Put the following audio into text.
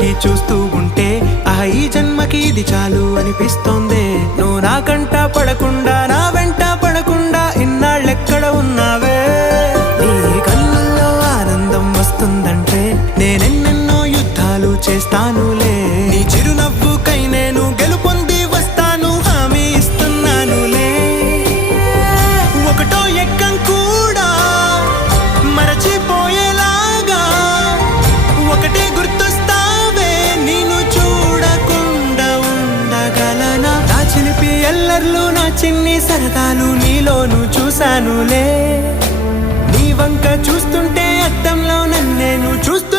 పెట్టి చూస్తూ ఉంటే ఈ జన్మకి ఇది చాలు అనిపిస్తోంది. నువ్వు నా కంట పడకుండా నా వెంట పడకుండా ఇన్నాళ్ళెక్కడ ఉన్నావే? నీ కళ్ళల్లో ఆనందం వస్తుందంటే నేనెన్నెన్నో యుద్ధాలు చేస్తానులే. నీ చిరునవ్వుకై నేను గెలుపొంది వస్తాను, హామీ ఇస్తున్నానులే. ఒకటో ఎక్కం కూడా మరచిపోయేలాగా ఒకటే గుర్తొస్తావే, నేను చూడకుండా ఉండగలనా? నా చిలిపి ఎల్లర్లు నా చిన్ని సరదాలు నీలోను చూశానులే. నీ వంక చూస్తుంటే అద్దంలో నన్నేను చూస్తూ